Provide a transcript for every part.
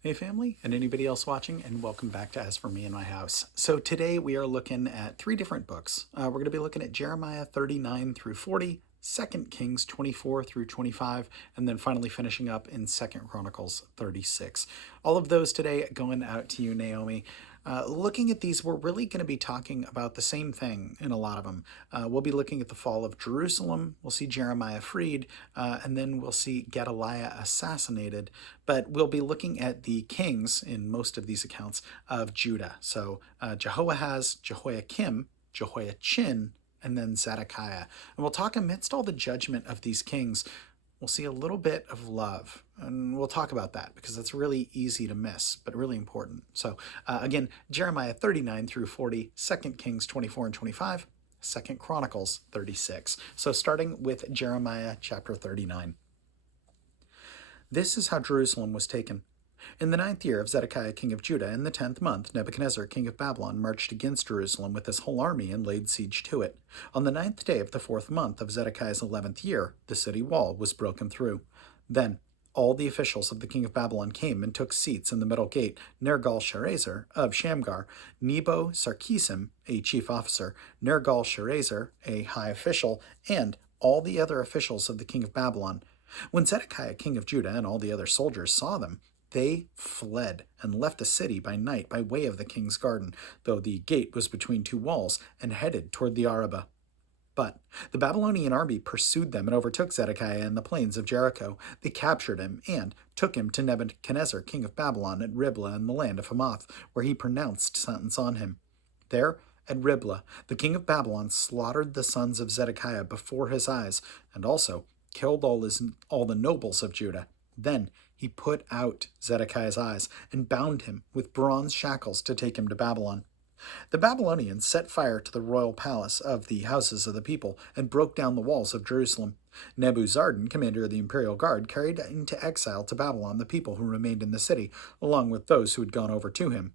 Hey family, and anybody else watching, and welcome back to As For Me and My House. So today we are looking at three different books. We're going to be looking at Jeremiah 39 through 40, 2 Kings 24 through 25, and then finally finishing up in 2 Chronicles 36. All of those today going out to you, Naomi. Looking at these, we're really going to be talking about the same thing in a lot of them. We'll be looking at the fall of Jerusalem, we'll see Jeremiah freed, and then we'll see Gedaliah assassinated. But we'll be looking at the kings in most of these accounts of Judah. So Jehoahaz, Jehoiakim, Jehoiachin, and then Zedekiah. And we'll talk amidst all the judgment of these kings. We'll see a little bit of love, and we'll talk about that because that's really easy to miss, but really important. So again, Jeremiah 39 through 40, 2 Kings 24 and 25, 2 Chronicles 36. So starting with Jeremiah chapter 39. This is how Jerusalem was taken. In the 9th year of Zedekiah king of Judah, in the 10th month, Nebuchadnezzar king of Babylon marched against Jerusalem with his whole army and laid siege to it. On the 9th day of the 4th month of Zedekiah's 11th year, the city wall was broken through. Then all the officials of the king of Babylon came and took seats in the middle gate, Nergal-Sharezer of Shamgar, Nebo-Sarkesim, a chief officer, Nergal-Sharezer, a high official, and all the other officials of the king of Babylon. When Zedekiah king of Judah and all the other soldiers saw them, they fled and left the city by night by way of the king's garden, though the gate was between two walls, and headed toward the Arabah. But the Babylonian army pursued them and overtook Zedekiah in the plains of Jericho. They captured him and took him to Nebuchadnezzar king of Babylon at Riblah in the land of Hamath, where he pronounced sentence on him. There at Riblah, the king of Babylon slaughtered the sons of Zedekiah before his eyes, and also killed all the nobles of Judah. Then he put out Zedekiah's eyes and bound him with bronze shackles to take him to Babylon. The Babylonians set fire to the royal palace of the houses of the people and broke down the walls of Jerusalem. Nebuzaradan, commander of the imperial guard, carried into exile to Babylon the people who remained in the city, along with those who had gone over to him,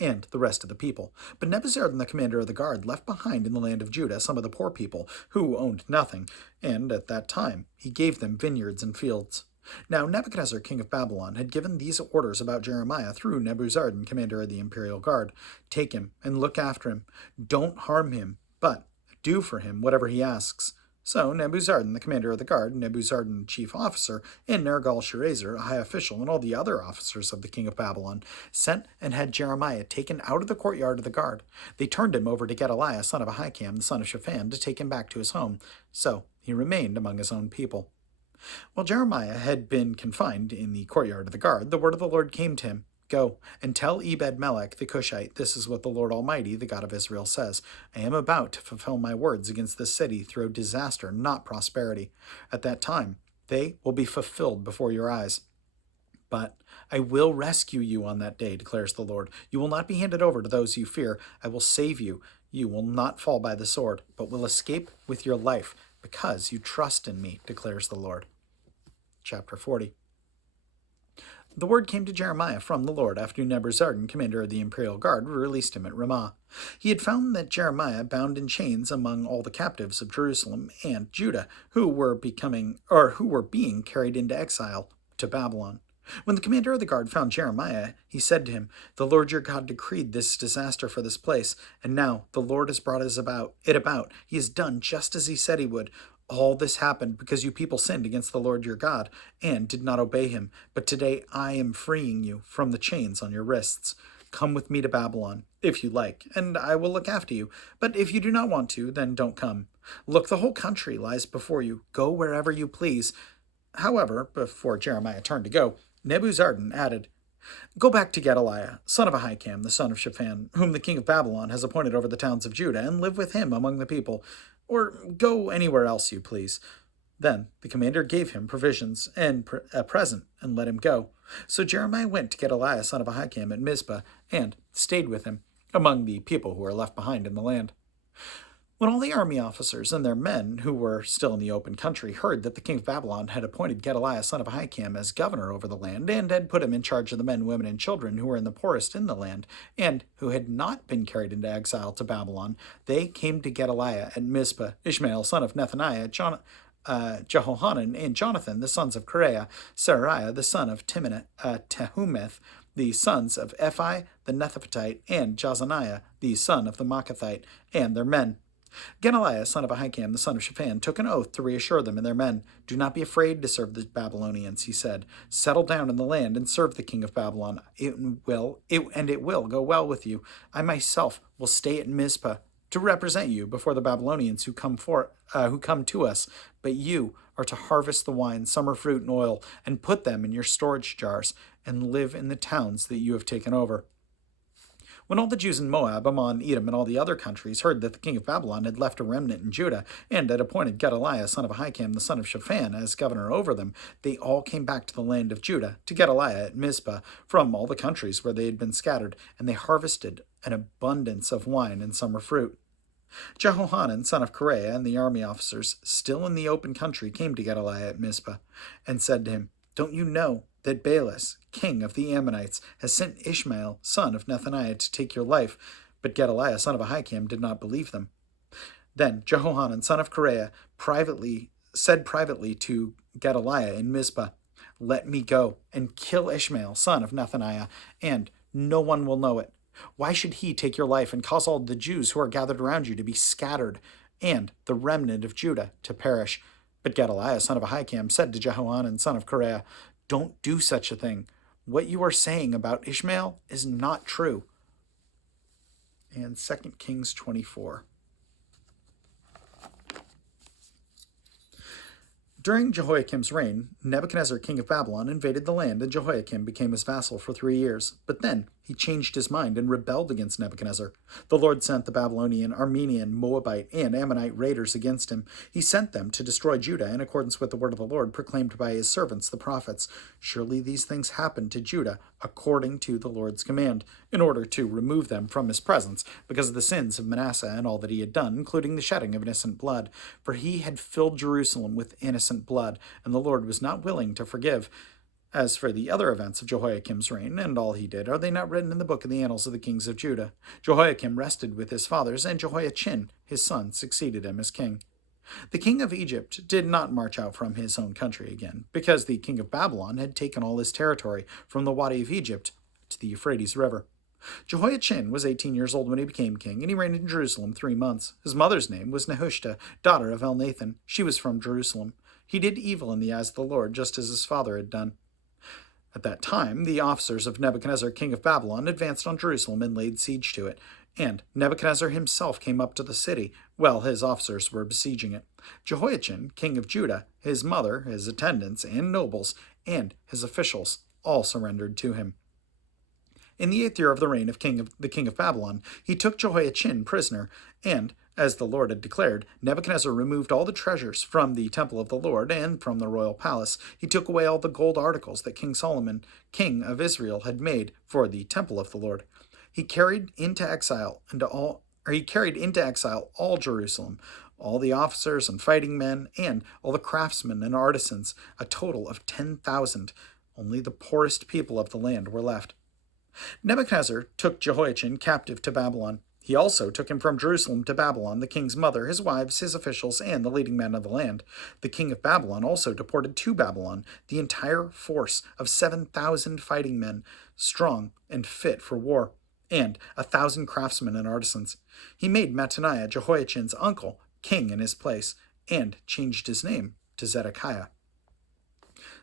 and the rest of the people. But Nebuzaradan, the commander of the guard, left behind in the land of Judah some of the poor people who owned nothing, and at that time he gave them vineyards and fields. Now Nebuchadnezzar, king of Babylon, had given these orders about Jeremiah through Nebuzaradan, commander of the imperial guard. Take him and look after him. Don't harm him, but do for him whatever he asks. So Nebuzaradan, the commander of the guard, Nebuzaradan, the chief officer, and Nergal-Sharezer, a high official, and all the other officers of the king of Babylon, sent and had Jeremiah taken out of the courtyard of the guard. They turned him over to Gedaliah, son of Ahikam, the son of Shaphan, to take him back to his home. So he remained among his own people. While Jeremiah had been confined in the courtyard of the guard, the word of the Lord came to him. Go and tell Ebed-Melech the Cushite, this is what the Lord Almighty, the God of Israel, says. I am about to fulfill my words against this city through disaster, not prosperity. At that time, they will be fulfilled before your eyes. But I will rescue you on that day, declares the Lord. You will not be handed over to those you fear. I will save you. You will not fall by the sword, but will escape with your life, because you trust in me, declares the Lord. Chapter 40. The word came to Jeremiah from the Lord after Nebuzaradan, commander of the imperial guard, released him at Ramah. He had found that Jeremiah bound in chains among all the captives of Jerusalem and Judah, who were being carried into exile to Babylon. When the commander of the guard found Jeremiah, he said to him, The Lord your God decreed this disaster for this place, and now the Lord has brought it about. He has done just as he said he would. All this happened because you people sinned against the Lord your God and did not obey him. But today I am freeing you from the chains on your wrists. Come with me to Babylon, if you like, and I will look after you. But if you do not want to, then don't come. Look, the whole country lies before you. Go wherever you please. However, before Jeremiah turned to go, Nebuzaradan added, Go back to Gedaliah, son of Ahikam, the son of Shaphan, whom the king of Babylon has appointed over the towns of Judah, and live with him among the people. Or go anywhere else you please. Then the commander gave him provisions and a present and let him go. So Jeremiah went to Gedaliah, son of Ahikam, at Mizpah, and stayed with him among the people who were left behind in the land. When all the army officers and their men, who were still in the open country, heard that the king of Babylon had appointed Gedaliah son of Ahikam as governor over the land, and had put him in charge of the men, women, and children who were in the poorest in the land, and who had not been carried into exile to Babylon, they came to Gedaliah at Mizpah, Ishmael son of Nethaniah, Jehohanan and Jonathan, the sons of Kareah, Seraiah, the son of Tehumeth, the sons of Ephi, the Netophathite, and Jazaniah, the son of the Maacathite, and their men. Gedaliah, son of Ahikam, the son of Shaphan, took an oath to reassure them and their men. "Do not be afraid to serve the Babylonians," he said. "Settle down in the land and serve the king of Babylon. It will go well with you. I myself will stay at Mizpah to represent you before the Babylonians who come to us. But you are to harvest the wine, summer fruit, and oil, and put them in your storage jars, and live in the towns that you have taken over." When all the Jews in Moab, Ammon, Edom, and all the other countries heard that the king of Babylon had left a remnant in Judah and had appointed Gedaliah, son of Ahikam, the son of Shaphan, as governor over them, they all came back to the land of Judah, to Gedaliah at Mizpah, from all the countries where they had been scattered, and they harvested an abundance of wine and summer fruit. Jehohanan, son of Kareah, and the army officers, still in the open country, came to Gedaliah at Mizpah, and said to him, "Don't you know that Baalis, king of the Ammonites, has sent Ishmael, son of Nethaniah, to take your life?" But Gedaliah, son of Ahikam, did not believe them. Then Jehohanan, son of Kareah, said privately to Gedaliah in Mizpah, "Let me go and kill Ishmael, son of Nethaniah, and no one will know it. Why should he take your life and cause all the Jews who are gathered around you to be scattered, and the remnant of Judah to perish?" But Gedaliah, son of Ahikam, said to Jehohanan, son of Kareah, "Don't do such a thing. What you are saying about Ishmael is not true." And 2 Kings 24. During Jehoiakim's reign, Nebuchadnezzar, king of Babylon, invaded the land, and Jehoiakim became his vassal for 3 years. But then he changed his mind and rebelled against Nebuchadnezzar. The Lord sent the Babylonian, Aramean, Moabite, and Ammonite raiders against him. He sent them to destroy Judah in accordance with the word of the Lord proclaimed by his servants, the prophets. Surely these things happened to Judah according to the Lord's command, in order to remove them from his presence, because of the sins of Manasseh and all that he had done, including the shedding of innocent blood. For he had filled Jerusalem with innocent blood, and the Lord was not willing to forgive. As for the other events of Jehoiakim's reign and all he did, are they not written in the book of the annals of the kings of Judah? Jehoiakim rested with his fathers, and Jehoiachin, his son, succeeded him as king. The king of Egypt did not march out from his own country again, because the king of Babylon had taken all his territory from the Wadi of Egypt to the Euphrates River. Jehoiachin was 18 years old when he became king, and he reigned in Jerusalem 3 months. His mother's name was Nehushta, daughter of Elnathan. She was from Jerusalem. He did evil in the eyes of the Lord, just as his father had done. At that time, the officers of Nebuchadnezzar, king of Babylon, advanced on Jerusalem and laid siege to it. And Nebuchadnezzar himself came up to the city, while his officers were besieging it. Jehoiachin, king of Judah, his mother, his attendants, and nobles, and his officials all surrendered to him. In the 8th year of the reign of the king of Babylon, he took Jehoiachin prisoner, and, as the Lord had declared, Nebuchadnezzar removed all the treasures from the temple of the Lord and from the royal palace. He took away all the gold articles that King Solomon, king of Israel, had made for the temple of the Lord. He carried into exile all Jerusalem, all the officers and fighting men, and all the craftsmen and artisans, a total of 10,000. Only the poorest people of the land were left. Nebuchadnezzar took Jehoiachin captive to Babylon. He also took him from Jerusalem to Babylon, the king's mother, his wives, his officials, and the leading men of the land. The king of Babylon also deported to Babylon the entire force of 7,000 fighting men, strong and fit for war, and 1,000 craftsmen and artisans. He made Mattaniah, Jehoiachin's uncle, king in his place, and changed his name to Zedekiah.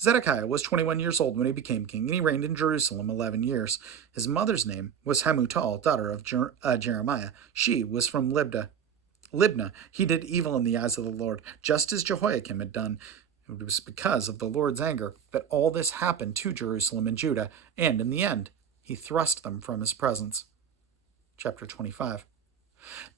Zedekiah was 21 years old when he became king, and he reigned in Jerusalem 11 years. His mother's name was Hamutal, daughter of Jeremiah. She was from Libnah. He did evil in the eyes of the Lord, just as Jehoiakim had done. It was because of the Lord's anger that all this happened to Jerusalem and Judah, and in the end, he thrust them from his presence. Chapter 25.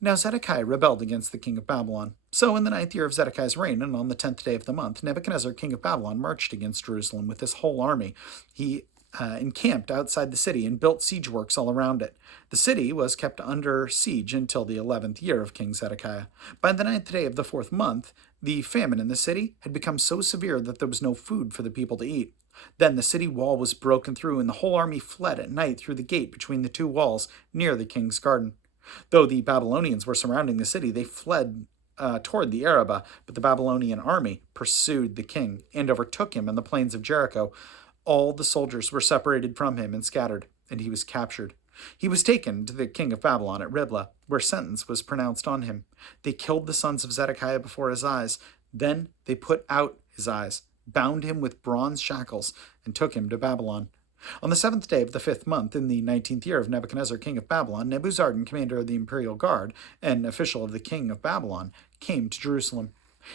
Now Zedekiah rebelled against the king of Babylon. So in the 9th year of Zedekiah's reign, and on the 10th day of the month, Nebuchadnezzar, king of Babylon, marched against Jerusalem with his whole army. He encamped outside the city and built siege works all around it. The city was kept under siege until the 11th year of King Zedekiah. By the 9th day of the 4th month, the famine in the city had become so severe that there was no food for the people to eat. Then the city wall was broken through, and the whole army fled at night through the gate between the 2 walls near the king's garden. Though the Babylonians were surrounding the city, they fled toward the Arabah, but the Babylonian army pursued the king and overtook him in the plains of Jericho. All the soldiers were separated from him and scattered, and he was captured. He was taken to the king of Babylon at Riblah, where sentence was pronounced on him. They killed the sons of Zedekiah before his eyes. Then they put out his eyes, bound him with bronze shackles, and took him to Babylon. On the 7th day of the 5th month, in the 19th year of Nebuchadnezzar king of Babylon, Nebuzaradan, commander of the imperial guard and official of the king of Babylon, came to Jerusalem.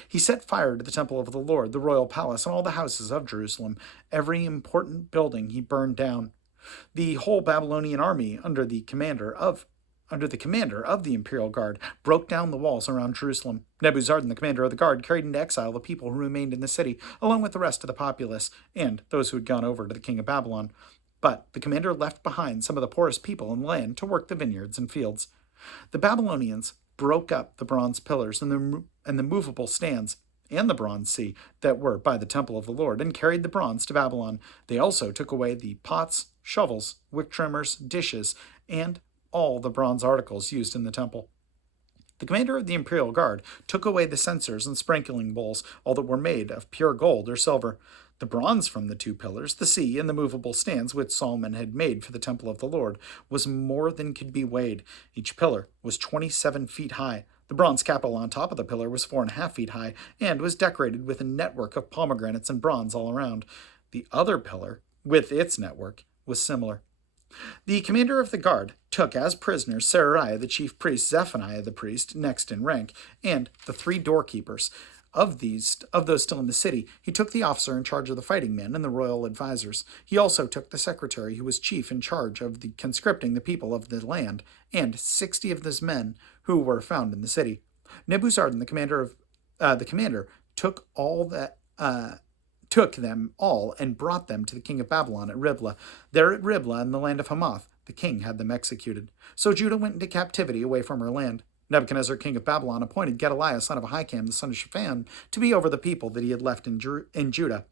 He set fire to the temple of the Lord, the royal palace, and all the houses of Jerusalem. Every important building he burned down. The whole Babylonian army, under the commander of the imperial guard, broke down the walls around Jerusalem. Nebuzaradan, the commander of the guard, carried into exile the people who remained in the city, along with the rest of the populace, and those who had gone over to the king of Babylon. But the commander left behind some of the poorest people in the land to work the vineyards and fields. The Babylonians broke up the bronze pillars and the movable stands and the bronze sea that were by the temple of the Lord, and carried the bronze to Babylon. They also took away the pots, shovels, wick trimmers, dishes, and all the bronze articles used in the temple. The commander of the imperial guard took away the censers and sprinkling bowls, all that were made of pure gold or silver. The bronze from the 2 pillars, the sea, and the movable stands which Solomon had made for the temple of the Lord was more than could be weighed. Each pillar was 27 feet high. The bronze capital on top of the pillar was 4.5 feet high, and was decorated with a network of pomegranates and bronze all around. The other pillar, with its network, was similar. The commander of the guard took as prisoners Seraiah the chief priest, Zephaniah the priest, next in rank, and the 3 doorkeepers. Of those still in the city, he took the officer in charge of the fighting men and the royal advisers. He also took the secretary, who was chief in charge of the conscripting the people of the land, and 60 of his men who were found in the city. Nebuzaradan, the commander, took them all and brought them to the king of Babylon at Riblah. There at Riblah, in the land of Hamath, the king had them executed. So Judah went into captivity away from her land. Nebuchadnezzar, king of Babylon, appointed Gedaliah, son of Ahikam, the son of Shaphan, to be over the people that he had left in Judah.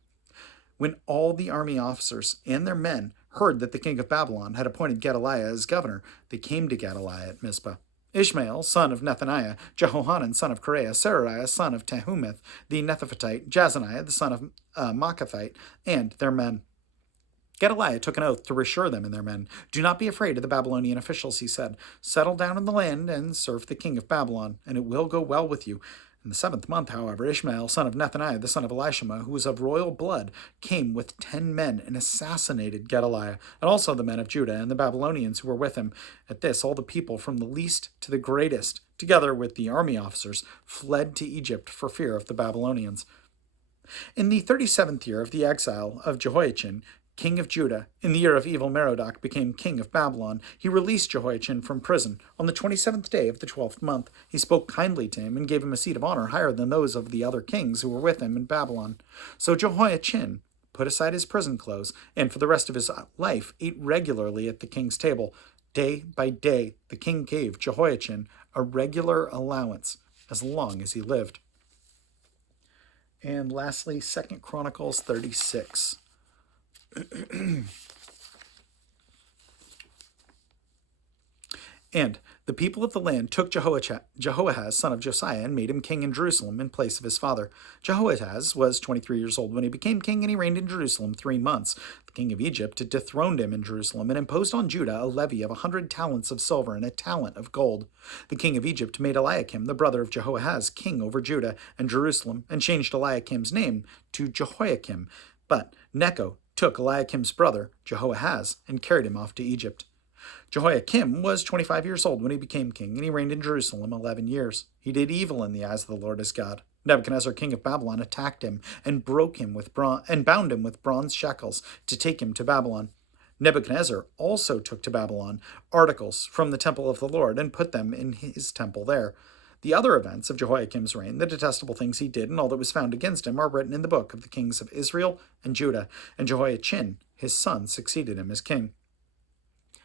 When all the army officers and their men heard that the king of Babylon had appointed Gedaliah as governor, they came to Gedaliah at Mizpah. Ishmael, son of Nethaniah, Jehohanan, son of Kareah, Seraiah, son of Tehumeth, the Netophathite, Jazaniah, the son of Maachathite, and their men. Gedaliah took an oath to reassure them and their men. "Do not be afraid of the Babylonian officials," he said. "Settle down in the land and serve the king of Babylon, and it will go well with you." In the 7th month, however, Ishmael, son of Nethaniah, the son of Elishama, who was of royal blood, came with 10 men and assassinated Gedaliah, and also the men of Judah and the Babylonians who were with him. At this, all the people, from the least to the greatest, together with the army officers, fled to Egypt for fear of the Babylonians. In the 37th year of the exile of Jehoiachin, king of Judah, in the year of Evil-Merodach became king of Babylon, he released Jehoiachin from prison. On the 27th day of the 12th month, he spoke kindly to him and gave him a seat of honor higher than those of the other kings who were with him in Babylon. So Jehoiachin put aside his prison clothes, and for the rest of his life ate regularly at the king's table. Day by day, the king gave Jehoiachin a regular allowance as long as he lived. And lastly, 2 Chronicles 36. And the people of the land took Jehoahaz, son of Josiah, and made him king in Jerusalem in place of his father. Jehoahaz was 23 years old when he became king, and he reigned in Jerusalem 3 months. The king of Egypt had dethroned him in Jerusalem and imposed on Judah a levy of 100 talents of silver and a talent of gold. The king of Egypt made Eliakim, the brother of Jehoahaz, king over Judah and Jerusalem, and changed Eliakim's name to Jehoiakim. But Necho took Eliakim's brother, Jehoahaz, and carried him off to Egypt. Jehoiakim was 25 years old when he became king, and he reigned in Jerusalem 11 years. He did evil in the eyes of the Lord his God. Nebuchadnezzar, king of Babylon, attacked him and bound him with bronze shackles to take him to Babylon. Nebuchadnezzar also took to Babylon articles from the temple of the Lord and put them in his temple there. The other events of Jehoiakim's reign, the detestable things he did, and all that was found against him, are written in the book of the kings of Israel and Judah, and Jehoiachin, his son, succeeded him as king.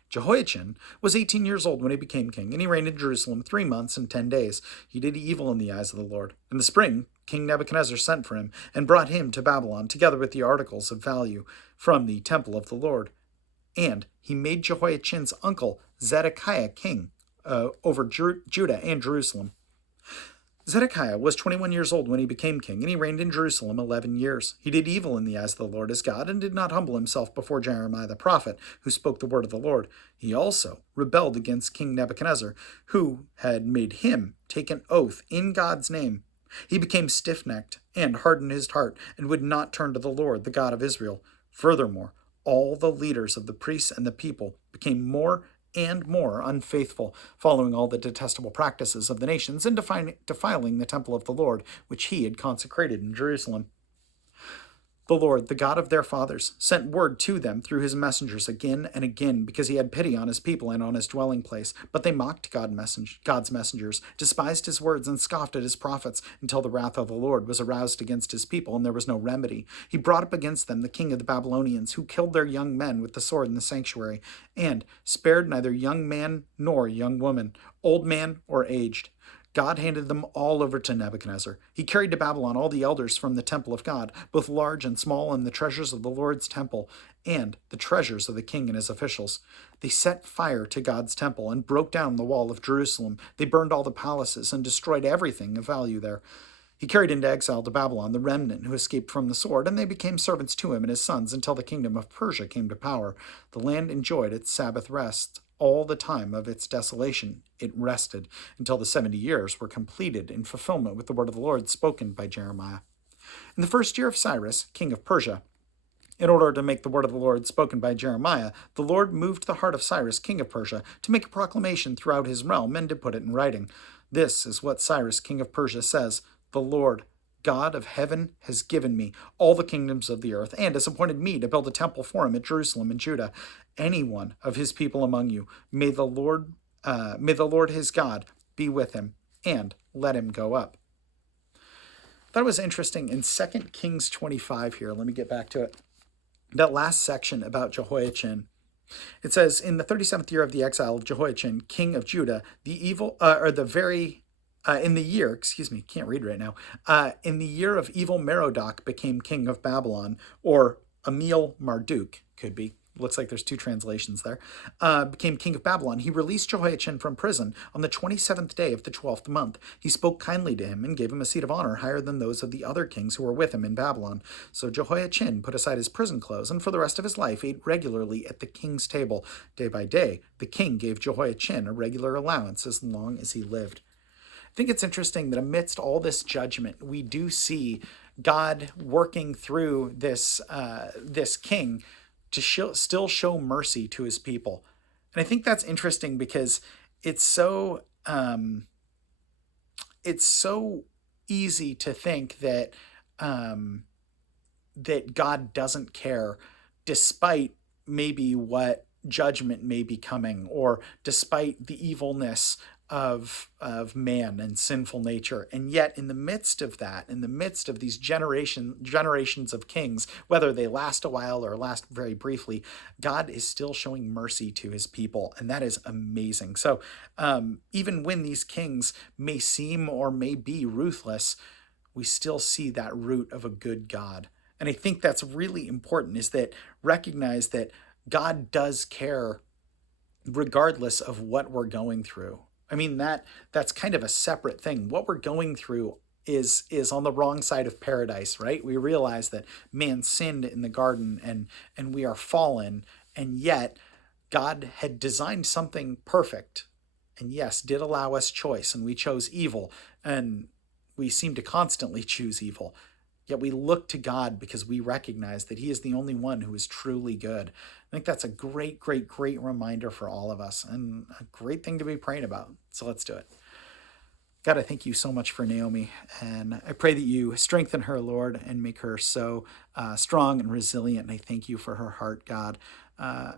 Jehoiachin was 18 years old when he became king, and he reigned in Jerusalem 3 months and 10 days. He did evil in the eyes of the Lord. In the spring, King Nebuchadnezzar sent for him and brought him to Babylon, together with the articles of value from the temple of the Lord. And he made Jehoiachin's uncle Zedekiah king over Judah and Jerusalem. Zedekiah was 21 years old when he became king, and he reigned in Jerusalem 11 years. He did evil in the eyes of the Lord his God, and did not humble himself before Jeremiah the prophet, who spoke the word of the Lord. He also rebelled against King Nebuchadnezzar, who had made him take an oath in God's name. He became stiff-necked and hardened his heart, and would not turn to the Lord, the God of Israel. Furthermore, all the leaders of the priests and the people became more and more unfaithful, following all the detestable practices of the nations and defiling the temple of the Lord, which he had consecrated in Jerusalem. The Lord, the God of their fathers, sent word to them through his messengers again and again, because he had pity on his people and on his dwelling place. But they mocked God's messengers, despised his words, and scoffed at his prophets, until the wrath of the Lord was aroused against his people, and there was no remedy. He brought up against them the king of the Babylonians, who killed their young men with the sword in the sanctuary, and spared neither young man nor young woman, old man or aged. God handed them all over to Nebuchadnezzar. He carried to Babylon all the elders from the temple of God, both large and small, and the treasures of the Lord's temple, and the treasures of the king and his officials. They set fire to God's temple and broke down the wall of Jerusalem. They burned all the palaces and destroyed everything of value there. He carried into exile to Babylon the remnant who escaped from the sword, and they became servants to him and his sons until the kingdom of Persia came to power. The land enjoyed its Sabbath rest. All the time of its desolation it rested, until the 70 years were completed in fulfillment with the word of the Lord spoken by Jeremiah. In the first year of Cyrus, king of Persia, in order to make the word of the Lord spoken by Jeremiah, the Lord moved the heart of Cyrus, king of Persia, to make a proclamation throughout his realm and to put it in writing. This is what Cyrus, king of Persia, says: The Lord, God of heaven, has given me all the kingdoms of the earth, and has appointed me to build a temple for him at Jerusalem and Judah. Any one of his people among you, may the Lord his God be with him, and let him go up. That was interesting in 2 Kings 25 here. Let me get back to it. That last section about Jehoiachin. It says, in the 37th year of the exile of Jehoiachin, king of Judah, in the year, can't read right now, in the year of evil Merodach became king of Babylon, or Emil Marduk, could be. Looks like there's two translations there. Became king of Babylon. He released Jehoiachin from prison on the 27th day of the 12th month. He spoke kindly to him and gave him a seat of honor higher than those of the other kings who were with him in Babylon. So Jehoiachin put aside his prison clothes, and for the rest of his life ate regularly at the king's table. Day by day, the king gave Jehoiachin a regular allowance as long as he lived. I think it's interesting that amidst all this judgment, we do see God working through this king to still show mercy to his people. And I think that's interesting because it's so easy to think that that God doesn't care, despite maybe what judgment may be coming, or despite the evilness of man and sinful nature. And yet in the midst of that, in the midst of these generations of kings, whether they last a while or last very briefly, God is still showing mercy to his people, and that is amazing. So even when these kings may seem or may be ruthless, we still see that root of a good God. And I think that's really important, is that recognize that God does care regardless of what we're going through. I mean, that's kind of a separate thing. What we're going through is on the wrong side of paradise, right? We realize that man sinned in the garden, and we are fallen, and yet God had designed something perfect, and yes, did allow us choice, and we chose evil, and we seem to constantly choose evil. Yet we look to God because we recognize that he is the only one who is truly good. I think that's a great, great, great reminder for all of us, and a great thing to be praying about. So let's do it. God, I thank you so much for Naomi, and I pray that you strengthen her, Lord, and make her so strong and resilient. And I thank you for her heart, God.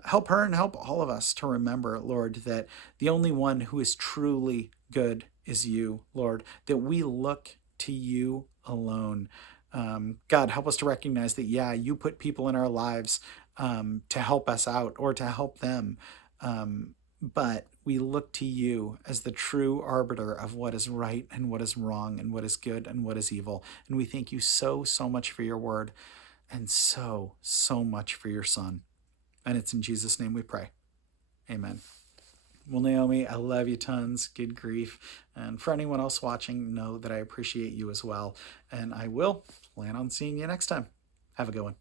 Help her and help all of us to remember, Lord, that the only one who is truly good is you, Lord, that we look to you alone. God, help us to recognize that, yeah, you put people in our lives to help us out or to help them. But we look to you as the true arbiter of what is right and what is wrong and what is good and what is evil. And we thank you so, so much for your word, and so, so much for your son. And it's in Jesus' name we pray. Amen. Well, Naomi, I love you tons. Good grief. And for anyone else watching, know that I appreciate you as well. And I will plan on seeing you next time. Have a good one.